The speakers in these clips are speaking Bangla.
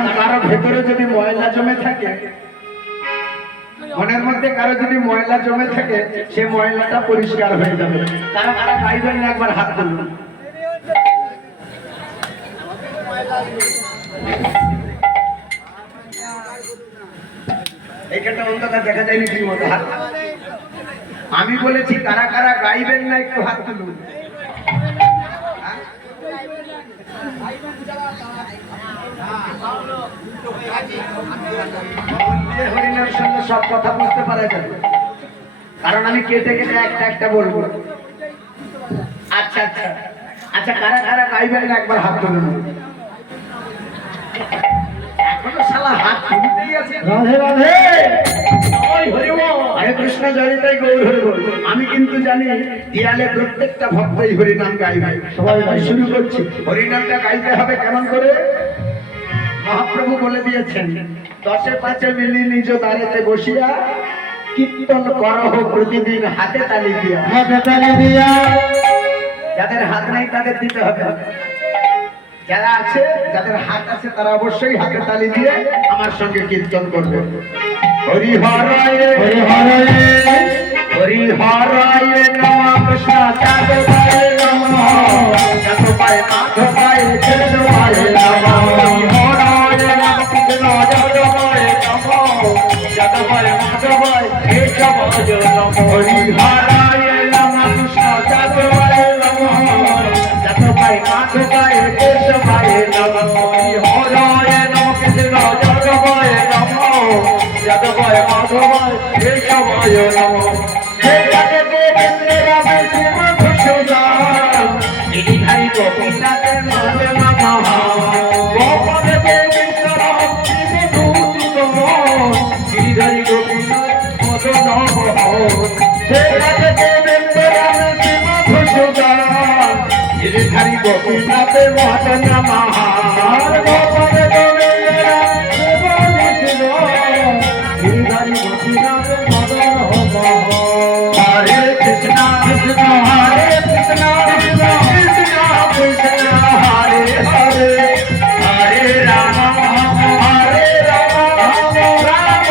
কারো ভেতরে যদি ময়লা জমে থাকে, মনের মধ্যে কারো যদি ময়লা জমে থাকে, সে ময়লাটা পরিষ্কার হয়ে যাবে। তারা তারা গাইবেন না, একবার হাত তুলুন। এইখানটা অন্ধকার দেখা যায়নি ঠিক মতো। হাত আমি বলেছি কারা কারা গাইবেন না, একটু হাত তুলুন। হরিনামের সঙ্গে সব কথা বুঝতে পারা যাবে, কারণ আমি কেটে কেটে একটা একটা বলবো। আচ্ছা আচ্ছা আচ্ছা, কারা কারা গাইবেন না একবার হাত তুলুন। এখনো শালা হাত তুলতেই আছে। রাধে রাধে, হরে কৃষ্ণ, জয় তাই গৌর হরি বল। আমি কিন্তু জানি দেয়ালে প্রত্যেকটা ভক্তই হরিনাম গাইবে। সবাই শুরু করছি। হরিনামটা গাইতে হবে কেমন করে? মহাপ্রভু বলে দিয়েছেন, 10-5 মিলি নিজ দ্বারেতে বসিয়া কীর্তন করহ প্রতিদিন হাতে তালি দিয়া। হাতে তালি দিয়া। যাদের হাত নাই তাদের দিতে হবে। যারা আছে, যাদের হাত আছে, তারা অবশ্যই হাতে তালি দিয়ে আমার সঙ্গে কীর্তন করবে। হরি হরায় হরি হরায় হরি হরায় নমঃ, কৃষ্ণ যাদবায় নমঃ, যাদবায় মাধবায় কেশবায় নমঃ। হরি হরায় নমঃ, কৃষ্ণ যাদবায় নমঃ, যাদবায় মাধবায় কেশবায় নমঃ। হরি হরায় নমঃ, কৃষ্ণ যাদবায় নমঃ, যাদবায় মাধবায় কেশবায় নমঃ। হরি হরায় নমঃ, কৃষ্ণ যাদবায় নমঃ, যাদবায় মাধবায় কেশবায় নমঃ। হে জগতে বৃন্দাবন শিব ভূষণ, গিরিধারী গোপীনাথে নমঃ নমঃ। গোপনে বিশ্বরাম শিব দূতগণ, গিরিধারী গোপীনাথ মদ নমঃ। হে জগতে বৃন্দাবন শিব ভূষণ, গিরিধারী গোপীনাথে মদ নমঃ। গোপনে বিশ্বরাম শিব দূতগণ, গিরিধারী গোপীনাথে মদ নমঃ। হরে কৃষ্ণ কৃষ্ণ হরে কৃষ্ণ, কৃষ্ণ কৃষ্ণ কৃষ্ণ হরে হরে, হরে রাম হরে রাম, রাম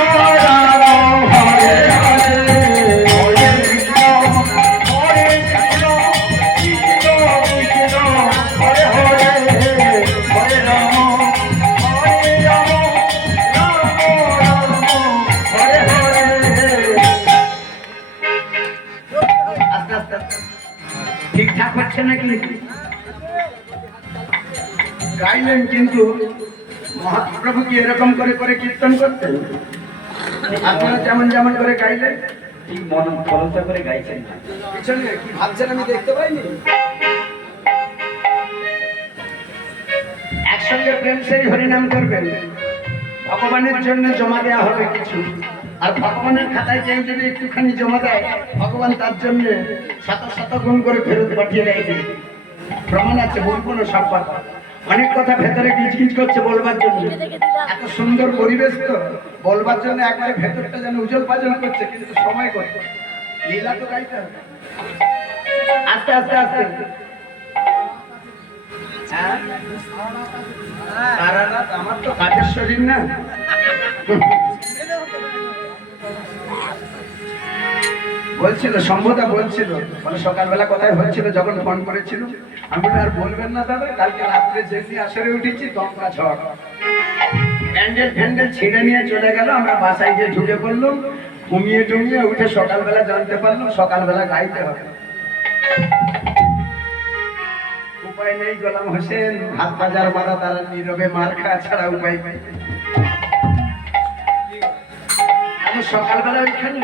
রাম হরে হরে। হরে কৃষ্ণ হরে কৃষ্ণ, কৃষ্ণ কৃষ্ণ হরে হরে, হরে রাম হরে রাম, রাম রাম হরে হরে। ঠিকঠাক হচ্ছে নাকি? গাইলেন, কিন্তু মহাপ্রভু কি এরকম করে করে কীর্তন করতেন? আপনারা যেমন যেমন করে গাইলেন ঠিক মন ফলতা করে গাইছেন। পিছনে কি ভাবছেন আমি দেখতে পাইনি? একসঙ্গে প্রেম সেই হরিনাম করবেন। ভগবানের জন্য জমা দেওয়া হবে কিছু, আর ভগবানের খাতায় কেউ যদি একটুখানি জমা দেয়, ভগবান তার জন্য শত শত গুণ করে ফেরত পাঠিয়ে দেয়। প্রমাণ আছে, বলবো না সব কথা। অনেক কথা ভেতরে গিজগিজ করছে বলবার জন্য। এত সুন্দর পরিবেশ তো, বলবার জন্য একবারে ভেতরটা যেন উজ্জ্বল পাজন করছে, কিন্তু সময় করছে। লীলা তো গাইতে হবে। আস্তে আস্তে আস্তে। সারা রাত আমার তো কাজের শরীর না। বলছিল সম্ভদা, বলছিল মানে সকালবেলা কোথায় হচ্ছিল যখন ফোন করেছিল, আমি আর বলবেন না দাদা, কালকে রাত্রে যেমনি আসরে উঠেছি দমকা ঝড়, প্যান্ডেল ফ্যান্ডেল ছিঁড়ে নিয়ে চলে গেল। আমরা বাসায় গিয়ে ঢুকে পড়লাম, ঘুমিয়ে টুমিয়ে উঠে সকালবেলা জানতে পারলাম সকালবেলা গাইতে হবে। উপায় নেই, গোলাম হোসেন হাত বাজার মারা, তারা নীরবে মার খাওয়া ছাড়া উপায় নেই। আমি সকালবেলা ওইখানে